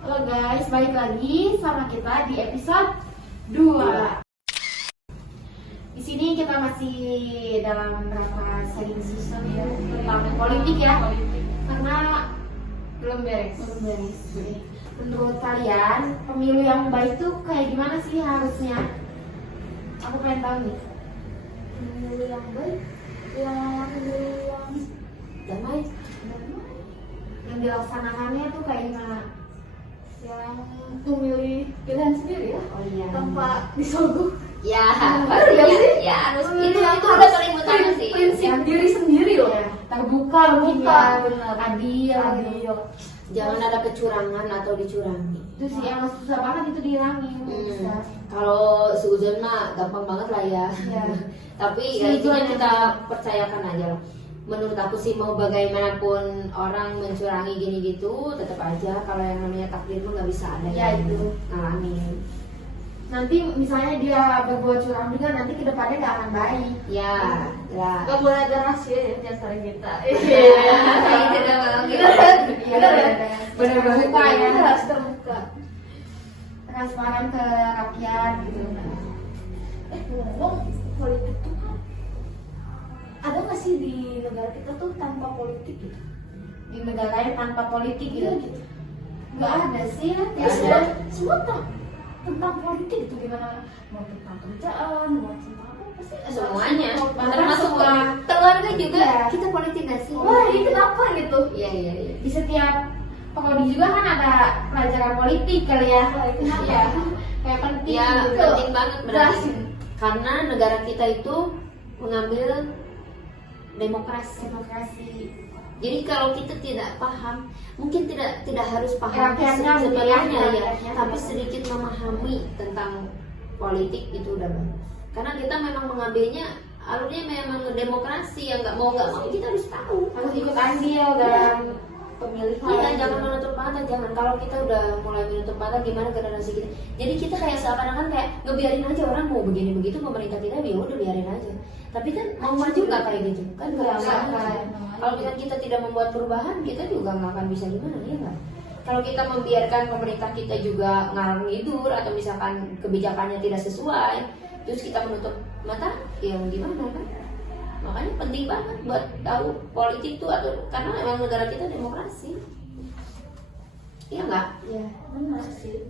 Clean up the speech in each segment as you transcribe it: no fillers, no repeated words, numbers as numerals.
Halo guys, balik lagi sama kita di episode 2. Di sini kita masih dalam beberapa sharing season ya tentang politik ya. Karena belum beres. Menurut kalian, pemilu yang baik tuh kayak gimana sih harusnya? Aku pengen tahu nih. Pemilu yang baik, pemilu yang damai, Yang dilaksanakannya tuh kayak gimana? yang memilih pilihan sendiri ya, Oh iya. tanpa disogok. Ya, Bener gak sih? ya harus Pemilu itu yang udah harus paling utama sih. prinsip diri sendiri loh. Iya, terbuka mungkin Terbuka, ya. benar. Adil. Adil. Jangan ada kecurangan atau dicurangi. Itu sih yang susah banget itu dihilangin. Bisa. Kalau seuzon mah gampang banget lah ya. Iya. Tapi ya Seuzon intinya ya. kita percayakan aja lah. Menurut aku sih mau bagaimanapun orang mencurangi gini gitu, tetap aja kalau yang namanya takdir tuh nggak bisa ada Ya, yang itu. ngalamin. Nanti misalnya dia berbuat curang juga, nanti kedepannya gak akan baik. Ya, ya. Gak boleh ada rahasia ya di antara kita. Kayak gitu dong. Iya, Bener banget. Terbuka ya. Kita harus terbuka. Transparan ke rakyat gitu. Ngomong politik tuh kan ada nggak sih di negara kita tuh tanpa politik gitu? Di negara yang tanpa politik Iya gitu. gitu. Gak ada sih ya. Ya semua tentang politik itu gimana, mau tentang kerjaan, mau tentang apa pasti ada. Semuanya, Bahkan termasuk suka. keluarga juga. Iya. Kita politik nggak sih? wah ini kenapa gitu? Iya, iya, iya. Di setiap prodi juga kan ada pelajaran politik kali ya. Wah, itu kenapa? Iya. Kayak penting Ya, gitu. penting banget berarti. Jelasin. Karena negara kita itu mengambil Demokrasi. Jadi kalau kita tidak paham, mungkin tidak harus paham Rakyatnya sebenarnya mungkin ya, ya, rakyatnya. tapi sedikit memahami tentang politik itu udah baik. Karena kita memang mengambilnya alurnya memang demokrasi, yang nggak mau kita harus tahu. Harus ikut andil dan pemilihan. Iya, jangan menutup mata, jangan. Kalau kita udah mulai menutup mata, gimana generasi kita? Jadi kita kayak seakan-akan kayak ngebiarin aja orang mau begini begitu, pemerintah kita ya udah biarin aja. Tapi kan mau maju nggak kayak gitu? Kan nggak bisa. Kalau kita tidak membuat perubahan, kita juga nggak akan bisa gimana ya nggak? Kalau kita membiarkan pemerintah kita juga ngalor ngidur atau misalkan kebijakannya tidak sesuai, terus kita menutup mata, ya gimana kan? Makanya penting banget buat tahu politik tuh atau karena memang negara kita demokrasi. Iya nggak? Iya. Benar sih.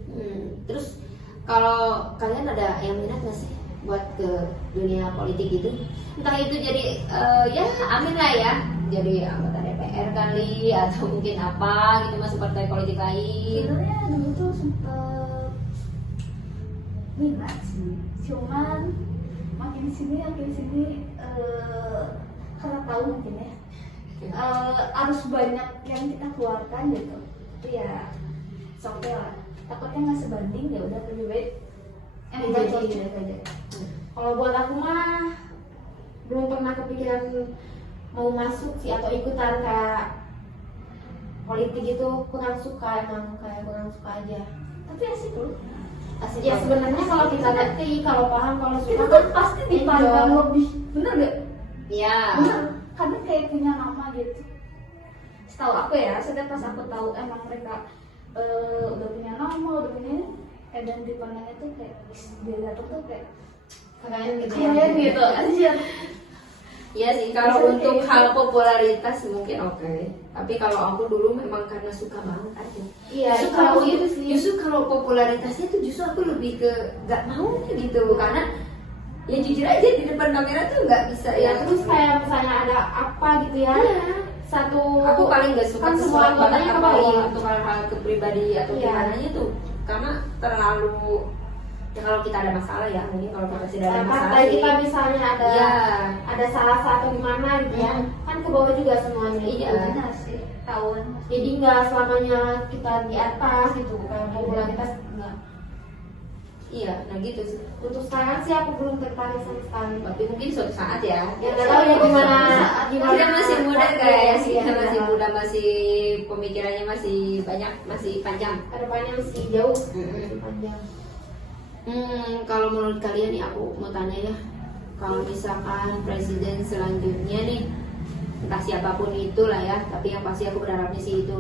Terus kalau kalian ada yang minat nggak sih buat ke dunia politik itu? Entah itu jadi ya amin lah ya, jadi anggota DPR kali atau mungkin apa gitu masuk partai politik lain. Sebenarnya dulu tuh sempet minat sih, cuman makin sini karena tahu mungkin ya harus banyak yang kita keluarkan gitu, itu ya oke lah. Takutnya nggak sebanding, ya udah lebih baik yang Iya, cocok iya. gitu aja. Kalau buat aku mah belum pernah kepikiran mau masuk sih atau ikutan kayak politik itu, kurang suka emang, kayak kurang suka aja. Tapi asik loh. Asik Ya banget. sebenarnya kalau kita ngerti, kalau paham, kalau Kita suka tuh pasti dipandang enjoy. lebih, bener gak? Ya. Bener, karena kayak punya nama gitu. Setahu aku ya, setiap pas aku tahu emang mereka udah punya nama, udah punya ini, dan dipandangnya tuh kayak dia tuh kayak keren gitu. keren gitu aja. Iya sih, kalau untuk hal popularitas mungkin oke. Tapi kalau aku dulu memang karena suka banget aja. Iya, Justru kalau kalau gitu sih. justru kalau popularitasnya tuh justru aku lebih ke nggak mau gitu, karena ya jujur aja di depan kamera tuh nggak bisa Ya terus kayak misalnya ada apa gitu ya, Iya. satu Aku paling gak suka kan semua sesuatu anggotanya ke apa bawah. untuk hal-hal kepribadi atau Iya. gimananya tuh, karena terlalu ya kalau kita ada masalah ya, mungkin kalau kita tidak ada Nah, masalah partai sih. kita misalnya Iya. ada salah satu di mana gitu ya, kan ke bawah juga semuanya. Iya. Benar sih, tahun. Jadi nggak selamanya kita di atas gitu, kayak popularitas enggak. Iya, nah gitu sih. Untuk sekarang sih aku belum tertarik sama sekali. Tapi mungkin suatu saat ya. Ya nggak tahu ya gimana Kita masih muda guys, Iya, kita masih iya. muda, masih pemikirannya masih banyak, masih panjang. Kedepannya masih jauh, Mm-mm. masih panjang. Kalau menurut kalian nih, aku mau tanya ya, kalau misalkan presiden selanjutnya nih entah siapapun itulah ya, tapi yang pasti aku berharapnya sih itu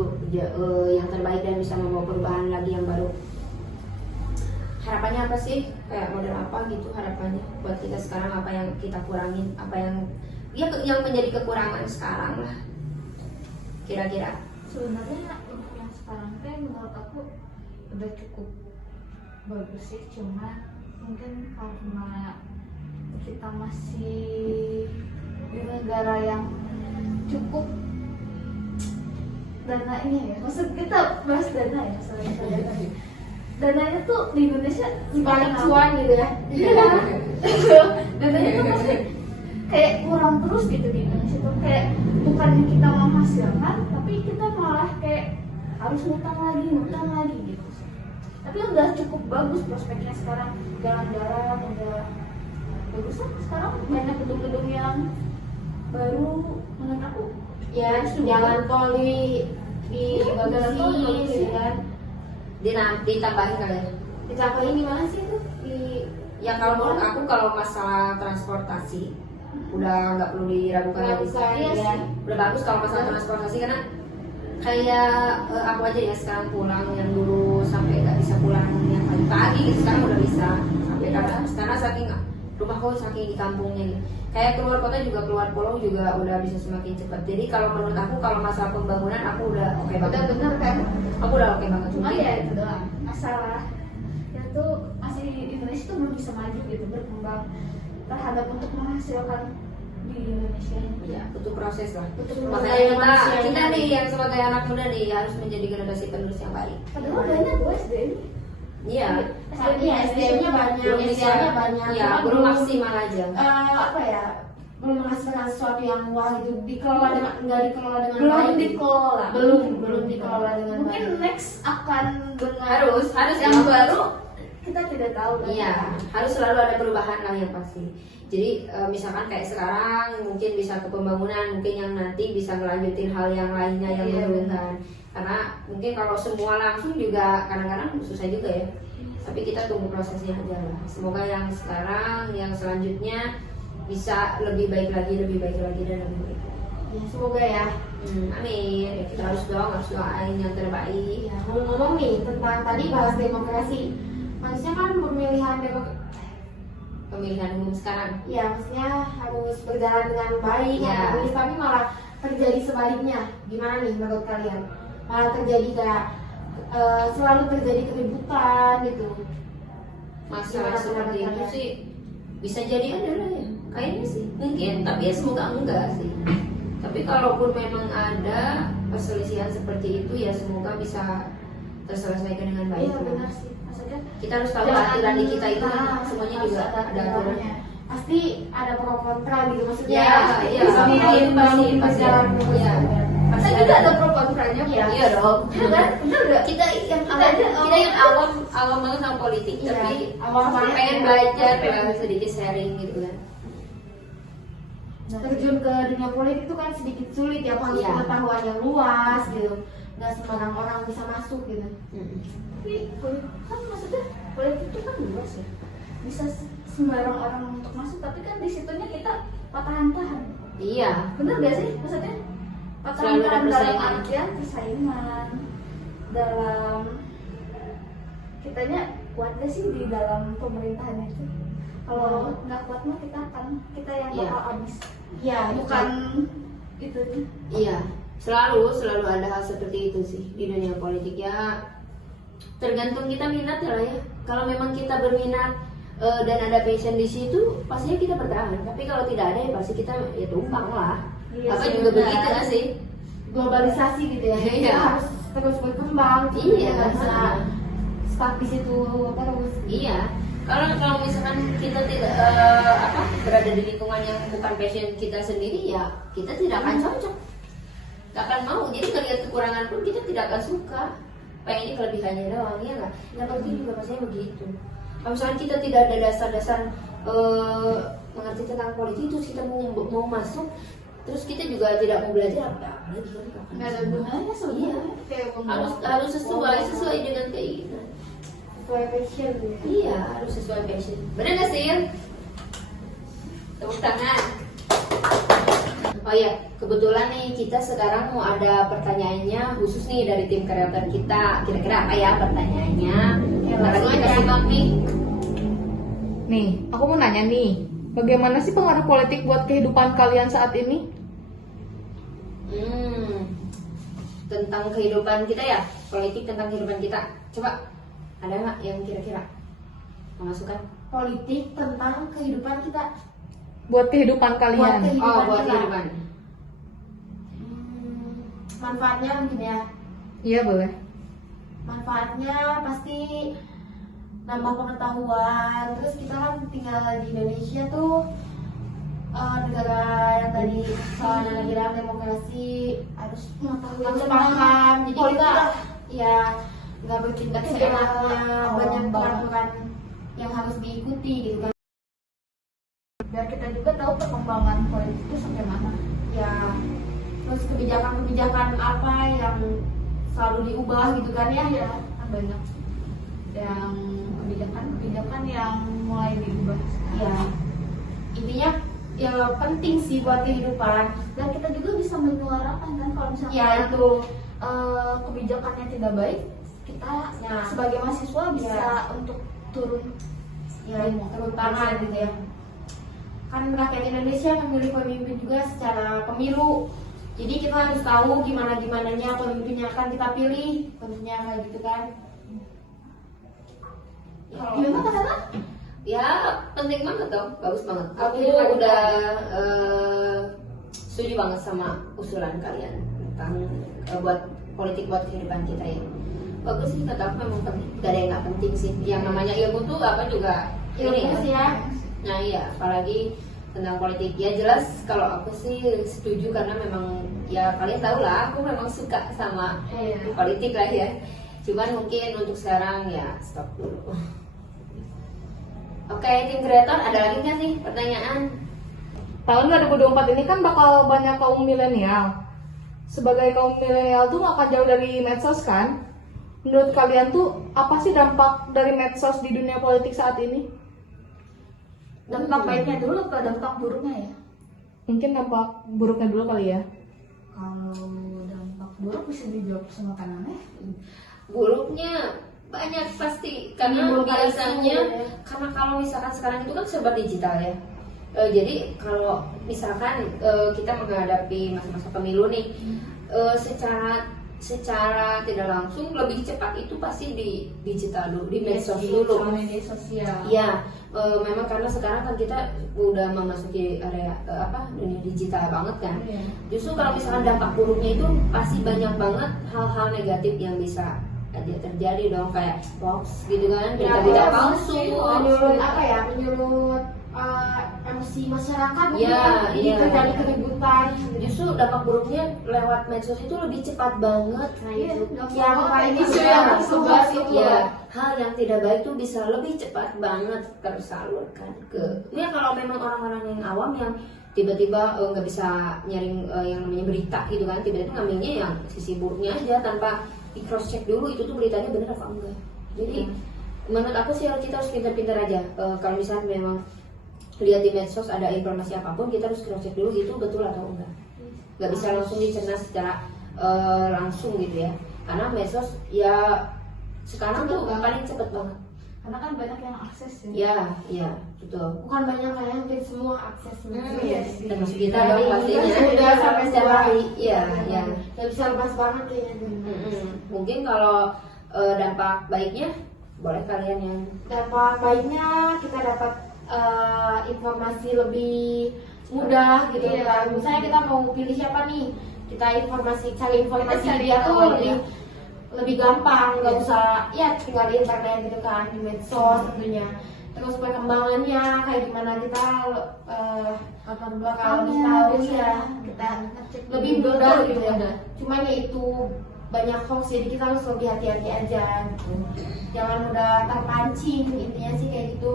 yang terbaik dan bisa membawa perubahan lagi yang baru. Harapannya apa sih, kayak model apa gitu harapannya buat kita sekarang, apa yang kita kurangin, apa yang yang menjadi kekurangan sekarang lah kira-kira. Sebenarnya untuk yang sekarang teh menurut aku udah cukup bagus sih, cuma mungkin karena kita masih di negara yang cukup dana ini ya, maksud kita bahas dana ya, dananya tuh di Indonesia balik cuan gitu ya. iya dananya tuh masih kayak kurang terus gitu di Indonesia tuh, kayak bukannya kita menghasilkan tapi kita malah kayak harus ngutang lagi gitu. Tapi udah cukup bagus prospeknya sekarang, jalan-jalan udah bagus lah sekarang, banyak gedung-gedung yang baru menurut aku. Ya, jalan tol di jalan tol bagus bagusin ya. kan. Ditambahin kali ya. Ditambahin di mana sih itu? Di Ya kalau menurut aku, kalau masalah transportasi udah nggak perlu diragukan lagi sih. Iya sih. Udah bagus kalau masalah transportasi, karena kayak aku aja ya sekarang pulang, yang dulu sampai nggak bisa pulang yang pagi-pagi gitu, sekarang udah bisa sampai karena saking rumahku saking di kampungnya gitu. Kayak keluar kota juga, keluar pulau juga udah bisa semakin cepat. Jadi kalau menurut aku, kalau masalah pembangunan aku udah oke Udah banget. bener kan? Aku udah oke banget. Cuma ya itu doang masalah ya tuh, masih Indonesia tuh belum bisa maju gitu, berkembang terhadap untuk menghasilkan di Indonesia ini. Iya, butuh proses lah. Butuh Makanya manusia kita ini. nih yang sebagai anak muda nih harus menjadi generasi penerus yang baik. Padahal banyak gue SDM. Iya. Iya, SDM-nya banyak, Belum bisa, SDM-nya banyak. iya, Cuma belum maksimal aja. Apa ya? Belum menghasilkan sesuatu yang wah gitu, dikelola dengan nggak dikelola dengan Belum baik. dikelola. Belum dikelola dengan Mungkin baik. next akan dengan Harus yang dikelola. baru kita tidak tahu kan. Iya, harus selalu ada perubahan lah yang pasti. Jadi misalkan kayak sekarang mungkin bisa ke pembangunan, mungkin yang nanti bisa melanjutin hal yang lainnya yang Iya, berurutan. Karena mungkin kalau semua langsung juga kadang-kadang susah juga ya. Tapi kita tunggu prosesnya aja lah. Semoga yang sekarang, yang selanjutnya bisa lebih baik lagi dan lebih baik. Ya, semoga ya. Amin. Ya, kita harus doain yang terbaik. Ya, ngomong-ngomong nih tentang tadi bahas demokrasi. Maksudnya kan Pemilihan umum sekarang. ya maksudnya harus berjalan dengan baik, Ya. harmonis, tapi malah terjadi sebaliknya. Gimana nih menurut kalian? Malah terjadi kayak selalu terjadi keributan gitu. Masalah Gimana seperti pendapat itu kalian? sih bisa jadi ada lah ya, kayaknya sih mungkin, tapi ya semoga enggak sih. Tapi kalaupun memang ada perselisihan seperti itu, ya semoga bisa terselesaikan dengan baik. Iya benar sih. Maksudnya Kita harus tahu aturan di kita itu Nah, semuanya harus juga ada aturannya. aturannya. Pasti ada pro kontra gitu maksudnya. Ya, iya, pasti pasti. berjalan Iya. Pasti juga ada pro kontranya. Iya. Iya dong. Iya kan? Benar nggak? Kita yang awam banget sama politik, Iya, tapi awam banget. pengen belajar, pengen sedikit sharing gitu kan. Terjun ke dunia politik itu kan sedikit sulit ya, harus Iya. pengetahuan yang luas gitu. Nggak sembarang orang bisa masuk gitu. Tapi kan maksudnya politik itu kan luas ya, bisa sembarang orang untuk masuk, tapi kan di situnya kita patahan-tahan. Iya. Bener gak sih maksudnya? Selalu ada Patahan-tahan dalam persaingan. artian persaingan, dalam kitanya kuat gak sih di dalam pemerintahan itu? Kalau nggak kuat mah kita yang Iya. bakal habis, Iya, bukan itu. Iya, selalu ada hal seperti itu sih di dunia politik ya. Tergantung kita minat ya lah ya. Kalau memang kita berminat dan ada passion di situ, pastinya kita bertahan. Tapi kalau tidak ada ya pasti kita ya tumpang lah. Iya Apa sih, juga benar. begitu nggak sih? globalisasi gitu ya. Iya. Kita harus terus berkembang. Iya. Nggak bisa stuck di situ terus. Iya. Kalau misalkan kita tidak berada di lingkungan yang bukan passion kita sendiri, ya kita tidak akan cocok, nggak akan mau. Jadi ngelihat kekurangan pun kita tidak akan suka. Pengennya kelebihannya doang, ya nggak? Yang penting juga pastinya begitu. Kalau misalkan kita tidak ada dasar-dasar mengerti tentang politik, terus kita mau masuk, terus kita juga tidak mau belajar apa lagi kan? Nggak ada gunanya sebenarnya. Kayak Harus sesuai dengan keinginan. Sesuai passion gitu. Iya, harus sesuai passion. Bener gak sih? Tepuk tangan. Oh iya, kebetulan nih kita sekarang mau ada pertanyaannya khusus nih dari tim kreator kita. Kira-kira apa ya pertanyaannya? Bentar lagi kita simak nih. Nih, aku mau nanya nih, bagaimana sih pengaruh politik buat kehidupan kalian saat ini? Tentang kehidupan kita ya, politik tentang kehidupan kita. Coba, ada nggak yang kira-kira memasukkan? Politik tentang kehidupan kita. Buat kehidupan kalian. Buat kita. kehidupan. Manfaatnya mungkin ya. Iya boleh. Manfaatnya pasti nambah pengetahuan. Terus kita kan tinggal di Indonesia tuh negara yang tadi Nana bilang demokrasi, harus paham. Jadi kita ya nggak bertindak seenaknya, banyak peraturan yang harus diikuti gitu kan. Biar kita juga tahu perkembangan politik itu sampai mana. Ya, terus kebijakan-kebijakan apa yang selalu diubah gitu kan ya. Iya, kan banyak yang kebijakan yang mulai diubah. Ya, intinya ya penting sih buat kehidupan. Dan kita juga bisa menyuarakan kan kalau misalnya Ya itu kebijakannya tidak baik, kita Ya. sebagai mahasiswa bisa Ya. untuk turun ya turun tangan gitu ya. Kan rakyat Indonesia memilih pemimpin juga secara pemilu. Jadi kita harus tahu gimana-gimananya pemimpin yang akan kita pilih, tentunya kayak gitu kan. Gimana kata? Ya penting banget dong, bagus banget. Aku Iya, udah setuju banget sama usulan kalian tentang buat politik buat kehidupan kita ya. Bagus sih, kata aku memang penting. Gak ada yang nggak penting sih. Yang namanya ilmu tuh apa juga ini Ilmu kan. sih ya. Nah iya, apalagi tentang politik ya jelas kalau aku sih setuju karena memang ya kalian tahu lah aku memang suka sama Iya. politik lah ya. Cuman mungkin untuk sekarang ya stop dulu. Oke, tim kreator ada lagi nggak nih pertanyaan? Tahun 2024 ini kan bakal banyak kaum milenial. Sebagai kaum milenial tuh akan jauh dari medsos kan? Menurut kalian tuh apa sih dampak dari medsos di dunia politik saat ini? Dampak baiknya dulu atau dampak buruknya ya? Mungkin dampak buruknya dulu kali ya. Kalau dampak buruk bisa dijawab sama kanannya. Buruknya banyak pasti karena Menimbulkan biasanya isu, ya. karena kalau misalkan sekarang itu kan serba digital ya. Jadi kalau misalkan kita menghadapi masa-masa pemilu nih, secara tidak langsung lebih cepat itu pasti di digital dulu, di medsos dulu. Media sosial. Ya, memang karena sekarang kan kita udah memasuki area dunia digital banget kan. Iya. Justru kalau misalkan dampak buruknya itu pasti banyak banget hal-hal negatif yang bisa aja terjadi dong, kayak hoax gitu kan, Ya, berita-berita hoax, palsu. menyulut apa ya, menyulut emosi masyarakat Ya, jadi iya. terjadi keributan. Justru dampak buruknya lewat medsos itu lebih cepat banget. Nah Iya, itu gampang yang banget. paling Itu isu yang yang harus berubah dibahas itu Ya, hal yang tidak baik itu bisa lebih cepat banget tersalurkan ke. Ya kalau memang orang-orang yang awam yang tiba-tiba nggak bisa nyaring yang namanya berita gitu kan, tiba-tiba ngambilnya yang sisi buruknya aja tanpa di cross check dulu itu tuh beritanya benar apa enggak. Jadi menurut aku sih kita harus pintar-pintar aja. Kalau misalnya memang lihat di medsos ada informasi apapun, kita harus cross check dulu itu betul atau enggak. Nggak bisa langsung dicerna secara langsung gitu ya. Karena medsos ya sekarang tuh paling cepet banget. Karena kan banyak yang akses ya. Ya, iya betul. bukan banyak kayak hampir semua akses Iya sih. Termasuk kita dari dong pastinya. sudah sampai Setiap hari. Iya, iya. Gak bisa lepas banget kayaknya. Mungkin kalau dampak baiknya boleh kalian yang Dampak baiknya kita dapat informasi lebih mudah gitu Iya. kan. Misalnya kita mau pilih siapa nih, kita cari informasi Kita cari dia tahu tuh aja. lebih gampang, nggak usah ya tinggal di internet gitu kan, di medsos tentunya. Terus perkembangannya kayak gimana kita bakal lebih tahu ya, kita ngecek lebih dulu, mudah lebih gitu ya. mudah. Cuman ya itu banyak hoax, jadi kita harus lebih hati-hati aja gitu. Jangan mudah terpancing, intinya sih kayak gitu.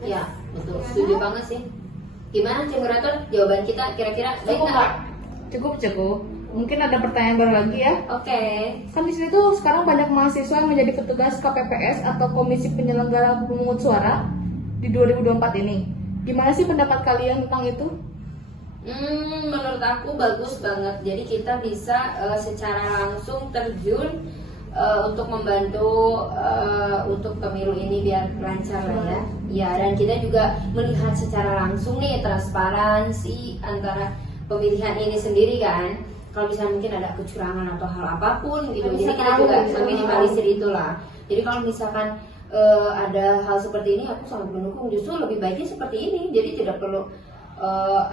ya betul setuju banget sih. Gimana tim kreator jawaban kita kira-kira baik Cukup nggak? Pak? Cukup. Mungkin ada pertanyaan baru lagi ya. Oke. Kan di sini tuh sekarang banyak mahasiswa yang menjadi petugas KPPS atau Komisi Penyelenggara Pemungut Suara di 2024 ini. Gimana sih pendapat kalian tentang itu? Menurut aku bagus banget. Jadi kita bisa secara langsung terjun untuk membantu untuk pemilu ini biar lancar lah ya. Ya, dan kita juga melihat secara langsung nih transparansi antara pemilihan ini sendiri kan. Kalau misalnya mungkin ada kecurangan atau hal apapun gitu, jadi kita juga meminimalisir itulah. Jadi kalau misalkan ada hal seperti ini, aku sangat mendukung. Justru lebih baiknya seperti ini. Jadi tidak perlu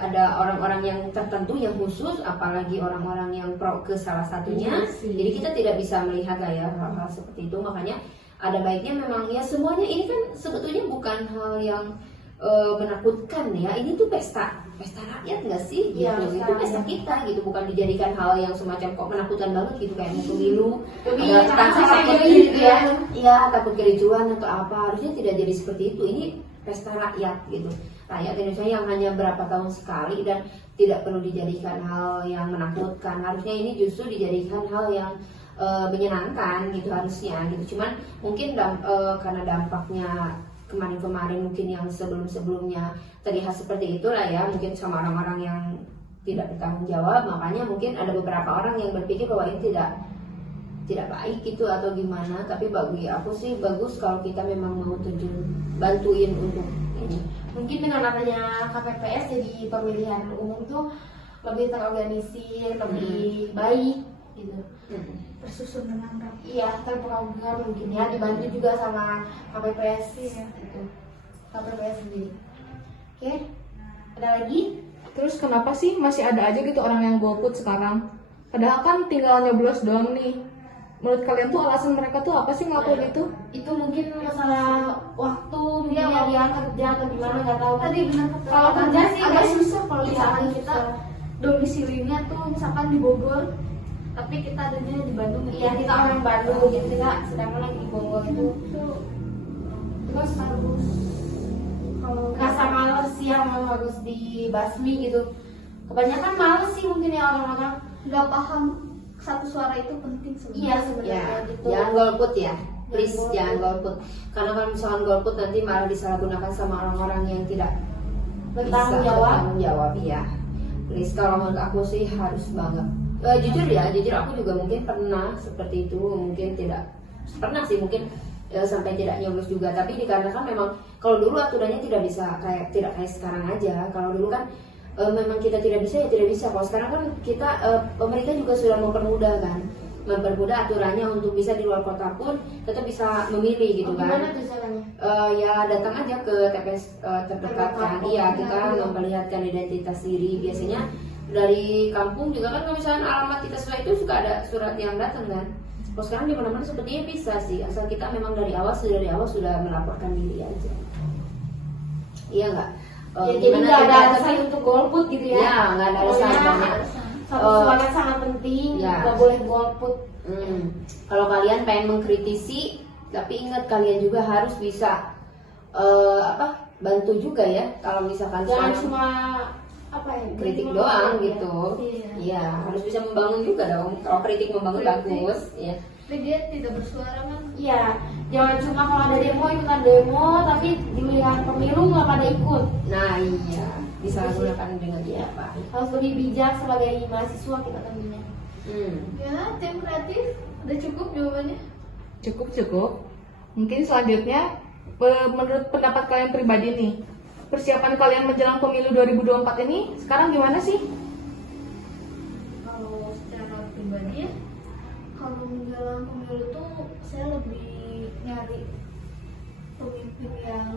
ada orang-orang yang tertentu yang khusus, apalagi orang-orang yang pro ke salah satunya. Jadi kita tidak bisa melihat lah ya hal-hal seperti itu. Makanya ada baiknya memang ya semuanya ini kan sebetulnya bukan hal yang menakutkan ya. Ini tuh pesta rakyat nggak sih? Gitu. Ya, Itu pesta kita gitu, bukan dijadikan hal yang semacam kok menakutkan banget gitu kayak mau pemilu. Ada takut gitu ya. Iya, takut kericuan atau apa. Harusnya tidak jadi seperti itu. Ini pesta rakyat gitu. Rakyat Indonesia yang hanya berapa tahun sekali dan tidak perlu dijadikan hal yang menakutkan. Harusnya ini justru dijadikan hal yang menyenangkan gitu harusnya gitu. Cuman mungkin karena dampaknya kemarin-kemarin mungkin yang sebelum-sebelumnya terlihat seperti itulah ya, mungkin sama orang-orang yang tidak bertanggung jawab, makanya mungkin ada beberapa orang yang berpikir bahwa ini tidak baik gitu atau gimana. Tapi bagi aku sih bagus kalau kita memang mau terjun bantuin untuk ini. Mungkin dengan adanya KPPS jadi pemilihan umum tuh lebih terorganisir, lebih baik gitu. Tersusun dengan rapi. Iya, terprogram mungkin ya, dibantu juga sama KPPS gitu. KPPS sendiri. Oke, ada lagi? Terus kenapa sih masih ada aja gitu orang yang golput sekarang? Padahal kan tinggal nyoblos doang nih. Menurut kalian tuh alasan mereka tuh apa sih ngelakuin itu? Itu mungkin masalah waktu, mungkin ya, dia kerja atau gimana nggak tahu. Tadi benar Kalau kerja sih agak nggak susah kalau Iya, misalkan agak kita susah. domisilinya tuh misalkan di Bogor, tapi kita adanya di Bandung. Iya, kita orang Bandung gitu, kita sedangkan lagi di Bogor itu. Terus harus kalau Rasa males sih yang harus dibasmi gitu. Kebanyakan males sih mungkin ya orang-orang. nggak paham satu suara itu penting sebenarnya. Iya sebenarnya Ya, gitu. jangan golput ya. Please Jangan jangan golput. Karena kalau misalkan golput nanti malah disalahgunakan sama orang-orang yang tidak Bertanggung bisa jawab. bertanggung jawab ya. Please, kalau menurut aku sih harus banget. Jujur aku juga mungkin pernah seperti itu, mungkin tidak pernah sih mungkin sampai tidak nyoblos juga. Tapi dikarenakan memang kalau dulu aturannya tidak kayak sekarang aja. Kalau dulu kan memang kita tidak bisa ya tidak bisa. Kalau sekarang kan kita pemerintah juga sudah mempermudah aturannya untuk bisa di luar kota pun tetap bisa memilih gitu kan. Gimana tuh caranya? Ya datang aja ke TPS terdekat kan. Iya, kita memperlihatkan identitas diri. Biasanya dari kampung juga kan kalau misalnya alamat kita sesuai itu suka ada surat yang datang kan. Kalau sekarang di mana-mana sepertinya bisa sih, asal kita memang dari awal sudah melaporkan diri aja. Iya nggak? Ya, jadi nggak ada alasan untuk golput gitu ya? Ya, nggak ada alasan. Pokoknya satu suara sangat penting, Ya. nggak boleh golput. Kalau kalian pengen mengkritisi, tapi ingat kalian juga harus bisa bantu juga ya. Kalau misalkan Jangan soal cuma apa ya? kritik cuma doang ya. gitu. Iya. Iya, harus bisa membangun juga dong. Kalau kritik membangun Kritik. bagus, ya. Tapi dia tidak bersuara kan. Iya, jangan cuma kalau ada demo ikutan demo, tapi dilihat pemilu nggak pada ikut. Nah iya, disalahgunakan dengan dia apa? Harus lebih bijak sebagai mahasiswa kita tentunya. Ya, tim kreatif udah cukup jawabannya. Cukup. Mungkin selanjutnya menurut pendapat kalian pribadi nih, persiapan kalian menjelang pemilu 2024 ini sekarang gimana sih? Kalau secara pribadi ya, kalau menjelang pemilu tuh saya lebih nyari pemimpin yang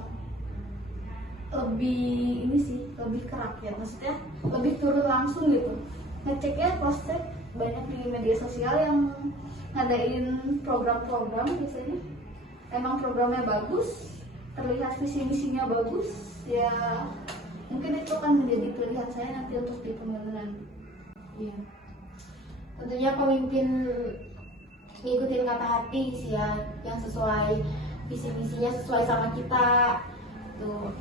lebih ini sih, lebih ke rakyat, maksudnya lebih turun langsung gitu. Ngeceknya cross-check banyak di media sosial yang ngadain program-program biasanya emang programnya bagus, terlihat visi misinya bagus, ya mungkin itu akan menjadi pilihan saya nanti untuk di pemilu nanti. Iya. Tentunya pemimpin ngikutin kata hati sih ya, yang sesuai visi misinya sesuai sama kita. Tuh.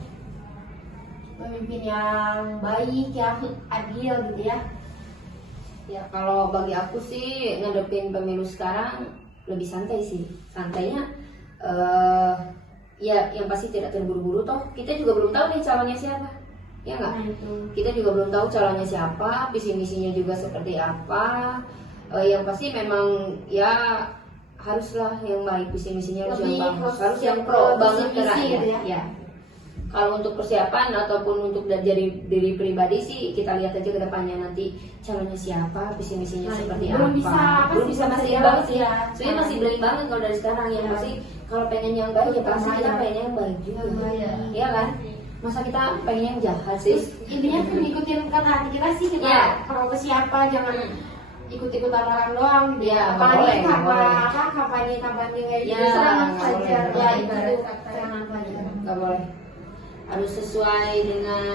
Pemimpin yang baik, yang adil gitu ya. Ya kalau bagi aku sih ngadepin pemilu sekarang lebih santai sih. Santainya ya yang pasti tidak terburu-buru, toh kita juga belum tahu nih calonnya siapa. ya nggak? Nah, itu. Kita juga belum tahu calonnya siapa, visi misinya juga seperti apa. Yang pasti memang ya haruslah yang baik, visi misinya harus Lebih yang bagus, ke- harus yang ke pro visi banget ke misi rakyat. gitu ya. Ya. Kalau untuk persiapan ataupun untuk dari diri pribadi sih kita lihat aja ke depannya nanti calonnya siapa, visi misinya Nah, seperti belum apa. bisa apa belum sih, bisa masih bisa banget sih sih. ya. Soalnya masih blank banget kalau dari sekarang yang Ya. pasti kalau pengen yang baik ya pasti kita Ya. pengennya yang baik juga. Iya. Iya kan? Masa kita pengen yang jahat sih? Intinya kan ngikutin kata hati kita sih, kita Iya. pro ke siapa, jangan ikut-ikutan orang doang gitu. Iya, nggak Apalagi boleh, nggak boleh. kampanye kayak Iya, gitu, serangan nggak saja. boleh. Ya itu Ibarat kata serangan saja. Gak boleh. Harus sesuai dengan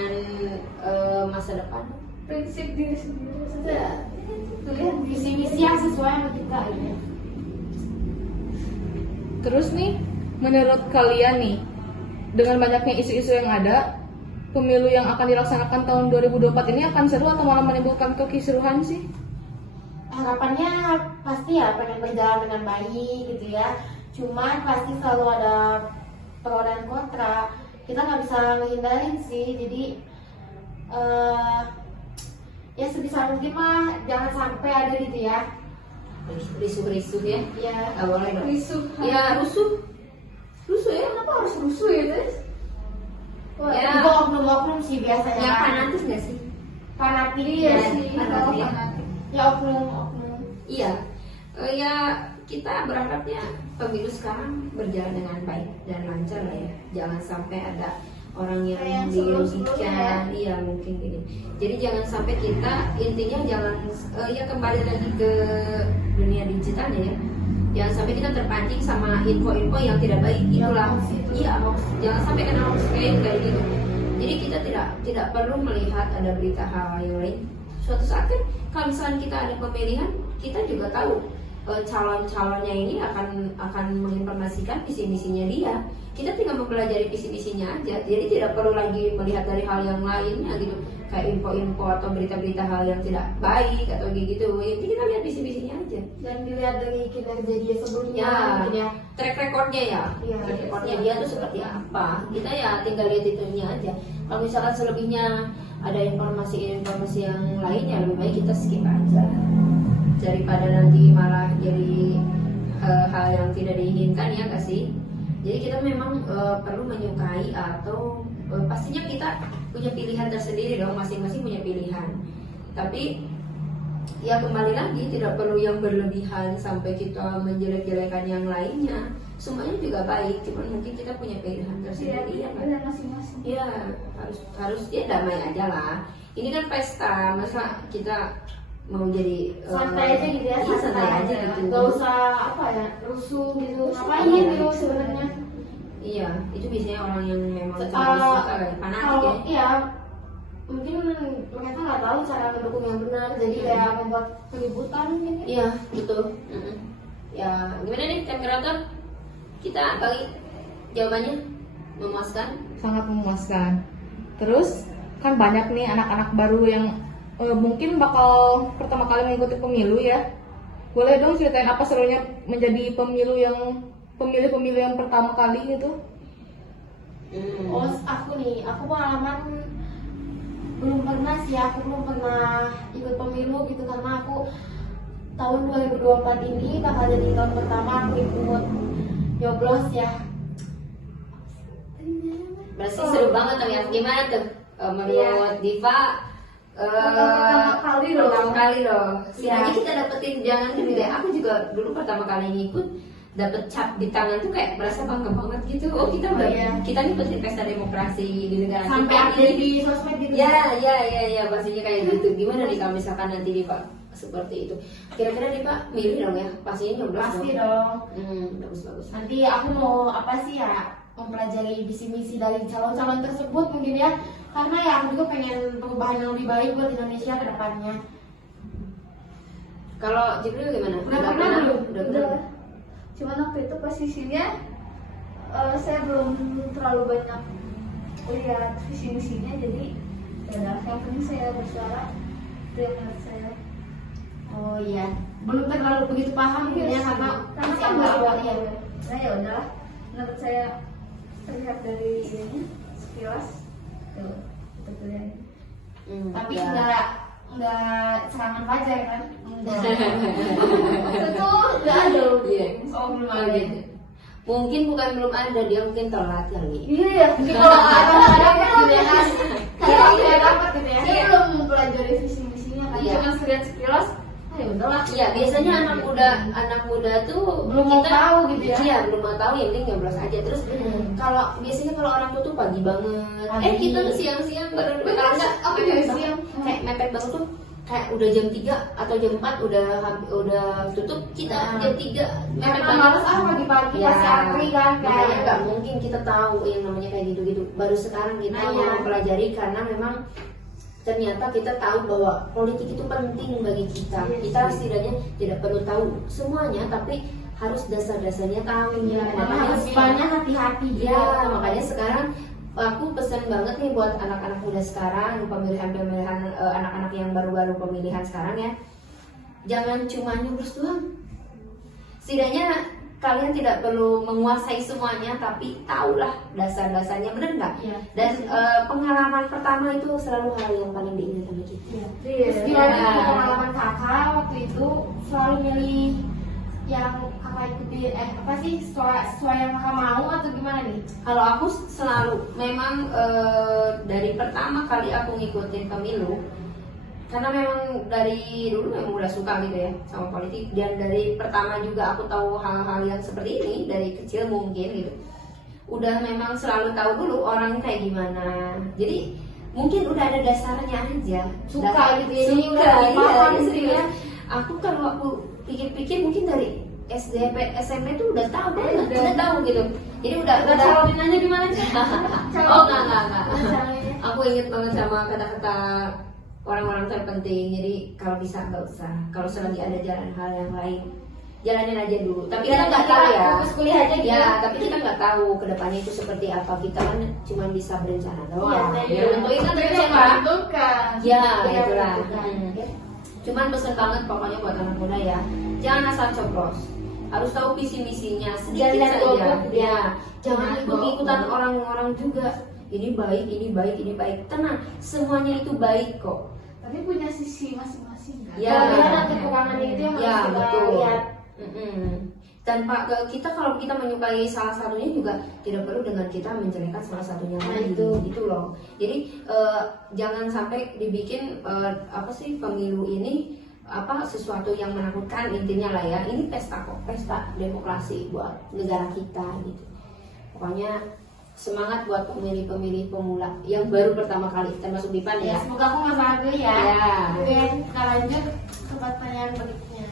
masa depan. Prinsip diri sendiri maksudnya. Ya. Pilihan Visi misi yang sesuai sama kita gitu. Terus nih, menurut kalian nih, dengan banyaknya isu-isu yang ada, pemilu yang akan dilaksanakan tahun 2024 ini akan seru atau malah menimbulkan kekisruhan sih? Harapannya pasti ya pengen berjalan dengan baik gitu ya. Cuman pasti selalu ada pro dan kontra. Kita nggak bisa menghindarin sih. Jadi ya sebisa mungkin mah jangan sampai ada gitu ya. Risuh-risuh ya. Ya. Gak boleh dong. Risuh. Ya rusuh. Rusuh ya. Kenapa harus rusuh ya guys? Wah, Ya. Itu oknum-oknum sih biasanya. Yang fanatis gak sih? Fanatik iya ya. sih, kalau fanatik. fanatik. Ya oknum-oknum. Iya. Ya kita berharapnya pemilu sekarang berjalan dengan baik dan lancar lah ya. Jangan sampai ada orang yang Kayak sebelum-sebelumnya dirugikan. Iya mungkin gini. Jadi jangan sampai kita intinya jangan ya kembali lagi ke dunia digitalnya ya. Jangan sampai kita terpancing sama info-info yang tidak baik. Itulah. Iya, jangan sampai kena hoax kayak gitu. Jadi kita tidak perlu melihat ada berita hal yang lain. Suatu saat kan kalau misalnya kita ada pemilihan, kita juga tahu calon-calonnya ini akan menginformasikan visi misinya dia. Kita tinggal mempelajari visi misinya aja. Jadi tidak perlu lagi melihat dari hal yang lainnya gitu, kayak info-info atau berita-berita hal yang tidak baik atau gitu. Jadi kita lihat visi misinya aja. Dan dilihat dari kinerja dia sebelumnya Ya, mungkin ya. track recordnya ya, Iya. track recordnya dia tuh seperti apa. Kita ya tinggal lihat itunya aja. Kalau misalkan selebihnya ada informasi-informasi yang lainnya, lebih baik kita skip aja daripada nanti malah jadi hal yang tidak diinginkan ya nggak sih. Jadi kita memang perlu menyukai atau pastinya kita punya pilihan tersendiri dong, masing-masing punya pilihan. Tapi ya kembali lagi tidak perlu yang berlebihan sampai kita menjelek-jelekan yang lainnya. Semuanya juga baik, cuman mungkin kita punya pilihan Iya, tersendiri ya kan? pilihan masing-masing. Iya, harus ya damai aja lah. Ini kan pesta, masa kita mau jadi Santai aja gitu ya, iya, santai aja gitu. Gak usah apa ya, rusuh gitu. Ngapain Iya. gitu sebenarnya? Iya, itu biasanya orang yang memang Eh, suka kayak fanatik Kalau ya. iya, mungkin mereka nggak tahu cara mendukung yang benar, jadi kayak membuat keributan mungkin. Ya. Iya, betul. Ya, gimana nih temperatur? Kita bagi jawabannya memuaskan. Sangat memuaskan. Terus kan banyak nih anak-anak baru yang mungkin bakal pertama kali mengikuti pemilu ya. Boleh dong ceritain apa serunya menjadi pemilih yang pertama kali gitu? Oh, aku pengalaman belum pernah sih, aku belum pernah ikut pemilu gitu karena aku tahun 2024 ini bakal jadi tahun pertama aku ikut nyoblos ya. Berarti seru banget tuh ya. Gimana tuh? Menurut Diva Pertama kali loh. pertama kali loh. Iya. Setidaknya kita dapetin jangan gitu ya. Aku juga dulu pertama kali ngikut dapet cap di tangan tuh kayak berasa bangga banget gitu. Oh kita udah Iya. kita ngikutin pesta demokrasi di negara Sampai kita. update di sosmed gitu. Ya, pastinya kayak gitu. Gimana nih kalau misalkan nanti Diva seperti itu? Kira-kira Diva milih dong ya? Pastinya nyoblos Pasti dong. dong. Bagus. Nanti aku mau apa sih ya, mempelajari visi misi dari calon-calon tersebut mungkin ya, karena ya aku juga pengen perubahan yang lebih baik buat Indonesia ke depannya. Kalau Jibril gimana? Udah pernah belum? Udah pernah. Udah. Cuman waktu itu posisinya saya belum terlalu banyak lihat visi misinya, jadi ya udah yang penting saya bersuara itu yang menurut saya. Oh iya, belum terlalu begitu paham mungkin ya, karena masih kan awal-awal ya. Nah ya udahlah, menurut saya terlihat dari ini sekilas tuh. gitu kalian. Tapi ya. nggak serangan Fajar kan? Itu nggak ada. Iya. Oh belum Oh, ada. gitu. Mungkin bukan belum ada, dia mungkin telat kali. Iya ya. Mungkin kalau ada dapat gitu ya kan? Kalau tidak dapat gitu ya. Saya belum mempelajari visi misinya kan. Iya. Cuma lihat sekilas. Ya udahlah. Iya, biasanya anak muda tuh Belum mau tahu gitu ya. Iya, belum mau tahu, yang penting nyoblos aja. Terus kalau biasanya kalau orang tua tuh pagi banget. Pagi. Kita tuh siang-siang baru Bener, kalau enggak aku mepet juga banget. siang. Kayak mepet banget tuh kayak udah jam 3 atau jam 4 udah tutup, kita jam 3 mepet Karena banget. males pagi-pagi Ya, pasti antri kan makanya nggak mungkin kita tahu yang namanya kayak gitu-gitu. Baru sekarang kita Nah, mau iya. mempelajari karena memang ternyata kita tahu bahwa politik itu penting bagi kita. Yes, Kita yes. setidaknya tidak perlu tahu semuanya, tapi harus dasar-dasarnya tahu. Iya, harus banyak hati-hati Ya, juga. makanya sekarang aku pesan banget nih buat anak-anak muda sekarang, pemilihan anak-anak yang baru-baru pemilihan sekarang ya. Jangan cuma nyoblos doang. Setidaknya kalian tidak perlu menguasai semuanya, tapi tahulah dasar-dasarnya, bener nggak? Iya. Dan pengalaman pertama itu selalu hal yang paling diingat sama kita. Iya. Iya. Terus gimana nih pengalaman kakak waktu itu selalu milih yang kakak ikuti apa sih sesuai yang kakak mau atau gimana nih? Kalau aku selalu memang dari pertama kali aku ngikutin pemilu, karena memang dari dulu memang udah suka gitu ya sama politik, dan dari pertama juga aku tahu hal-hal yang seperti ini dari kecil mungkin gitu. Udah memang selalu tahu dulu orang kayak gimana. Jadi mungkin udah ada dasarnya aja. Suka gitu ya, jadi Suka, udah iya, paham iya, gitu serius. ya. Aku kalau aku pikir-pikir mungkin dari SMP, SMP tuh udah tahu banget, udah tahu gitu. Jadi udah Calonin aja di mana sih? Oh enggak. Calonin. Aku inget banget sama kata-kata orang-orang terpenting. Jadi kalau bisa nggak usah. Kalau selagi ada jalan hal yang lain, jalanin aja dulu. Tapi kita nggak tahu ya. Fokus kuliah aja gitu. Ya, tapi kita nggak tahu kedepannya itu seperti apa. Kita kan cuma bisa berencana doang. Iya, Ya, tentuin kan Tapi besok yang lah. menentukan. Ya, Iya, itulah. menentukan. Cuman pesen banget pokoknya buat anak muda ya, jangan asal coblos. Harus tahu visi misinya sedikit Jangan saja. golput, Ya, jangan Jangan ikut-ikutan golput. orang-orang juga. Ini baik, ini baik, ini baik. Tenang, semuanya itu baik kok. Tapi punya sisi masing-masing kan. Ya. Kalau dia ada kekurangannya itu yang Ya, harus kita betul. lihat. Tanpa kita kalau kita menyukai salah satunya juga tidak perlu dengan kita menjelekan salah satunya Nah, lagi itu. gitu loh. Jadi jangan sampai dibikin apa sih pemilu ini apa sesuatu yang menakutkan, intinya lah ya. Ini pesta kok, pesta demokrasi buat negara kita gitu. Pokoknya semangat buat pemilih-pemilih pemula yang baru pertama kali termasuk Dipan Ya, ya. semoga aku nggak salah dulu ya. Ya. Oke, kita lanjut ke pertanyaan berikutnya.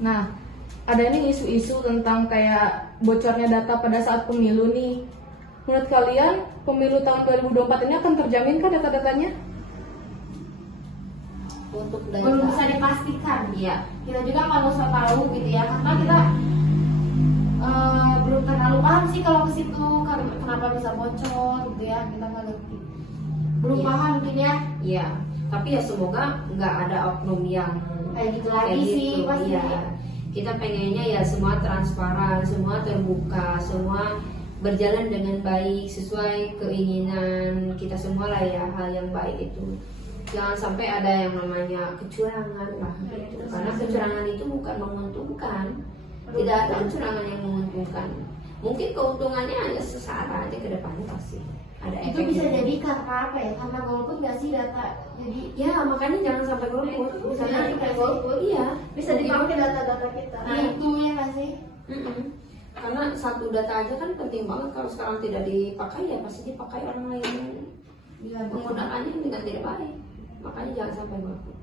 Nah, ada nih isu-isu tentang kayak bocornya data pada saat pemilu nih. Menurut kalian, pemilu tahun 2024 ini akan terjamin kah data-datanya? Untuk Belum bisa dipastikan. Iya. Kita juga nggak usah tahu gitu ya, karena kita belum terlalu paham sih kalau ke situ kenapa bisa bocor gitu ya, kita nggak ngerti. Belum Iya. paham mungkin ya. Iya. Tapi ya semoga nggak ada oknum yang Kayak gitu lagi sih pasti. Iya. Kita pengennya ya semua transparan, semua terbuka, semua berjalan dengan baik sesuai keinginan kita semua lah ya, hal yang baik itu. Jangan sampai ada yang namanya kecurangan lah gitu. Karena kecurangan itu bukan menguntungkan. Tidak ada kecurangan yang menguntungkan. Mungkin keuntungannya hanya sesaat aja ke depannya pasti ada Itu efeknya. bisa jadi karena apa ya? Karena golput nggak sih data? Jadi Ya makanya jangan sampai golput. Bisa Karena jadi kayak golput. Iya. Bisa dipakai data-data kita. nah itu ya nggak sih? Mm-mm. Karena satu data aja kan penting banget, kalau sekarang tidak dipakai ya pasti dipakai orang lain Iya, penggunaannya dengan tidak baik. Makanya jangan sampai golput.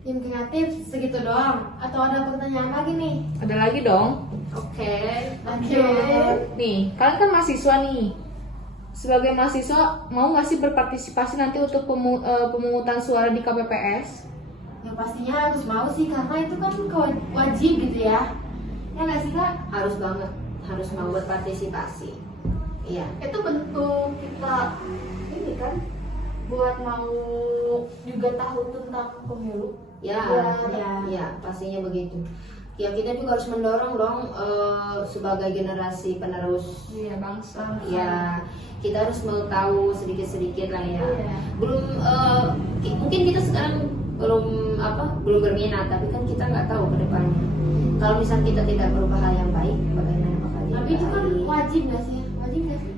Tim kreatif segitu doang atau ada pertanyaan lagi nih? Ada lagi dong. Oke. Nih, kalian kan mahasiswa nih. Sebagai mahasiswa, mau nggak sih berpartisipasi nanti untuk pemungutan suara di KPPS? Ya pastinya harus mau sih, karena itu kan wajib gitu ya. Ya nggak sih kak? Harus banget, harus mau berpartisipasi. Iya. Itu bentuk kita ini kan buat mau juga tahu tentang pemilu. Ya, Ya. ya, pastinya begitu. ya kita juga harus mendorong dong sebagai generasi penerus. Iya, bangsa. Ya kita harus mau tahu sedikit lah ya. Iya. Belum mungkin kita sekarang belum berminat, tapi kan kita nggak tahu ke depannya. Kalau misal kita tidak berubah hal yang baik, bagaimana bakal jadi Tapi itu kan baik? wajib nggak sih? Wajib nggak sih?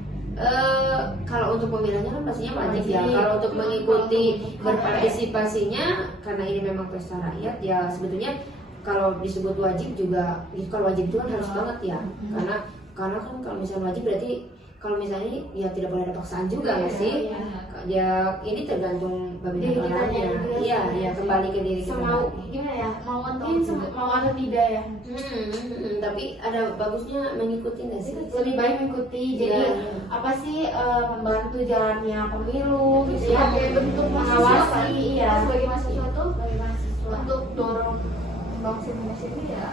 Kalau untuk pemilihannya kan pastinya wajib ya. Wajib. Kalau untuk mengikuti Kalau berpartisipasinya, karena ini memang pesta rakyat ya, sebetulnya kalau disebut wajib juga, kalau wajib itu kan harus banget ya. Karena kan kalau misalnya wajib berarti kalau misalnya ya tidak boleh ada paksaan juga nggak sih? Iya. Ya ini tergantung bagaimana Diri kitanya orangnya. juga Iya, sih. ya kembali ke diri kita. Semau gimana ya? Mau atau tidak ya? Tapi ada bagusnya mengikuti nggak sih? Lebih baik mengikuti. Jadi Iya. apa sih membantu jalannya pemilu gitu ya? Sebagai bentuk mahasiswa Mengawasi, kan? iya. Sebagai mahasiswa tuh Sebagai mahasiswa. untuk dorong bangsa Indonesia ini ya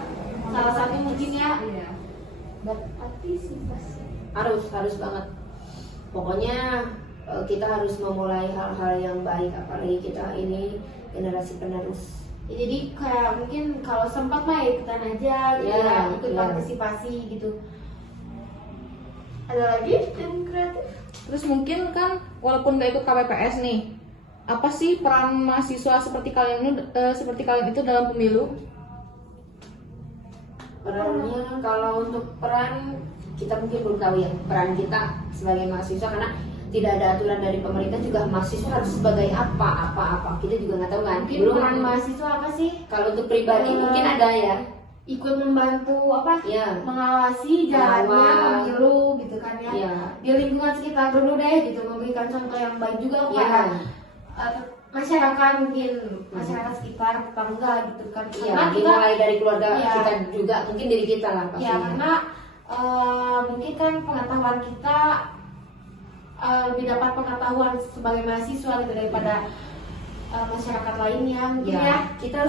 Salah satu mungkin ya. iya berpartisipasi. Harus banget. Pokoknya kita harus memulai hal-hal yang baik, apalagi kita ini generasi penerus. Ya, jadi kayak mungkin kalau sempat mah ya ikutan aja gitu Iya, ya, ikut iya. partisipasi gitu. Ada lagi tim kreatif? Terus mungkin kan walaupun nggak ikut KPPS nih, apa sih peran mahasiswa seperti kalian itu dalam pemilu? Perannya kalau untuk peran kita mungkin belum tahu ya peran kita sebagai mahasiswa, karena tidak ada aturan dari pemerintah juga mahasiswa harus sebagai apa kita juga nggak tahu kan. Mungkin Belum. peran mahasiswa apa sih? Kalau untuk pribadi mungkin ada ya. Ikut membantu apa? Ya. Mengawasi jalannya Mengawal. pemilu gitu kan ya. Iya. Di lingkungan sekitar dulu deh gitu, memberikan contoh yang baik juga Iya. kepada masyarakat, mungkin masyarakat sekitar tetangga gitu kan. Iya. Karena kita Dimulai dari keluarga Iya. kita juga, mungkin diri kita lah ya pastinya. karena mungkin kan pengetahuan kita lebih dapat pengetahuan sebagai mahasiswa gitu daripada masyarakat lainnya mungkin ya. Kita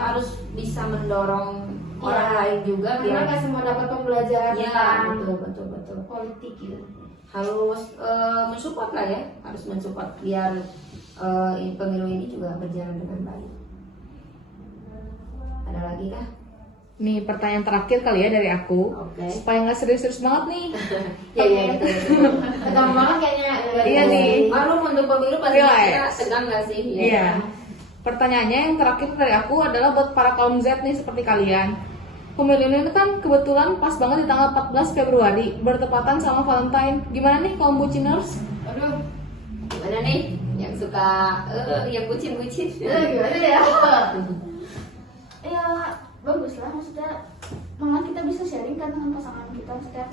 harus bisa mendorong Iya. orang lain juga Karena biar nggak semua dapat pembelajaran ya tentang betul. politik gitu. Harus mensupport lah ya, harus mensupport biar pemilu ini juga berjalan dengan baik. Ada lagi kah? Nih pertanyaan terakhir kali ya dari aku, Oke. supaya nggak serius-serius banget nih. Ya betul. Tegang banget kayaknya. Iya nih. Malu untuk pemilu pasti Relax. kita tegang nggak sih? Ya. Iya. Pertanyaannya yang terakhir dari aku adalah buat para kaum Z nih seperti kalian. Pemilu ini kan kebetulan pas banget di tanggal 14 Februari, bertepatan sama Valentine. Gimana nih kaum buciners? Aduh, Gimana nih? Yang suka yang bucin-bucin. Gimana ya? Ya bagus lah, maksudnya malah kita bisa sharing kan dengan pasangan kita, maksudnya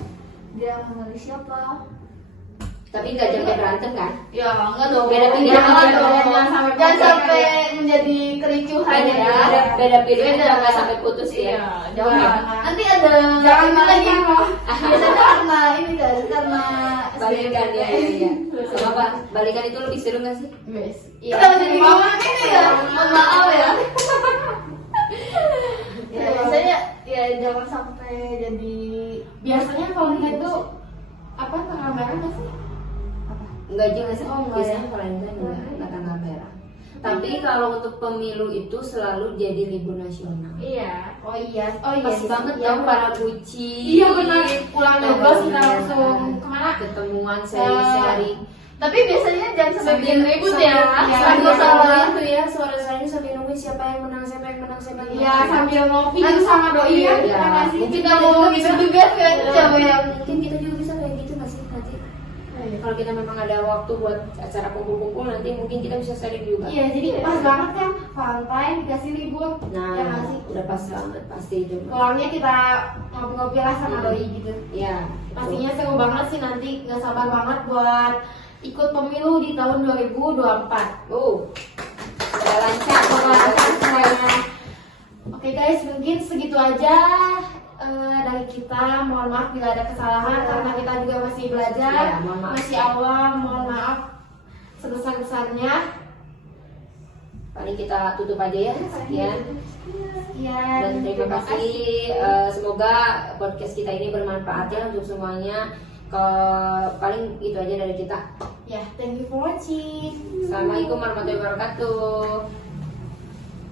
dia memilih siapa. Tapi nggak sampai berantem kan? Ya enggak dong, Beda pilihan, jangan beda dong, pilihan. jangan sampai menjadi kericuhan ya. Beda pilihan Beda. jangan nggak sampai putus ya. Iya, jangan. Nanti ada Jangan ini lagi lagi. loh. Biasanya karena ini kan karena Balikan ya. Sama apa? Balikan itu lebih seru nggak sih? Yes. Kenapa jadi ngomong ini ya? Mohon maaf ya. Ya biasanya ya jangan sampai jadi Biasanya kalau itu apa tanggal merah nggak sih? Apa? Enggak juga sih. Oh, enggak Biasanya ya. Valentine nggak tanggal merah. Tapi kalau untuk pemilu itu selalu jadi libur nasional. Iya. Oh iya. Pas banget Iya, dong para bucin. Iya benar. Pulang 12 kita langsung kemana? Ketemuan sehari-hari. tapi biasanya jangan sampai bikin ribut ya. Iya, Sambil iya. sama itu ya, suara-suaranya sambil nungguin siapa yang menang. Iya, sambil ngopi gitu sama doi ya. Iya. Kan sih? Mungkin kita kita mau juga gitu bisa juga kan coba yang Mungkin kita juga bisa kayak gitu nggak sih nanti? Kalau kita memang ada waktu buat acara kumpul-kumpul nanti mungkin kita bisa sharing juga. Iya, jadi pas banget kan Valentine dikasih libur. Nah, Ya nggak sih? udah pas banget pasti itu. Pulangnya kita ngopi-ngopi lah sama doi gitu. Iya. Pastinya seru banget sih, nanti nggak sabar banget buat ikut pemilu di tahun 2024. Udah lancar. Semuanya. Oke guys, mungkin segitu aja dari kita. Mohon maaf bila ada kesalahan karena kita juga masih belajar, Ya, mohon maaf. masih awam. Mohon maaf sebesar-besarnya. Paling kita tutup aja ya. Sekian. Sekian. Dan terima kasih. Semoga podcast kita ini bermanfaat ya untuk semuanya. Paling itu aja dari kita. Ya, thank you for watching. Assalamualaikum warahmatullahi wabarakatuh.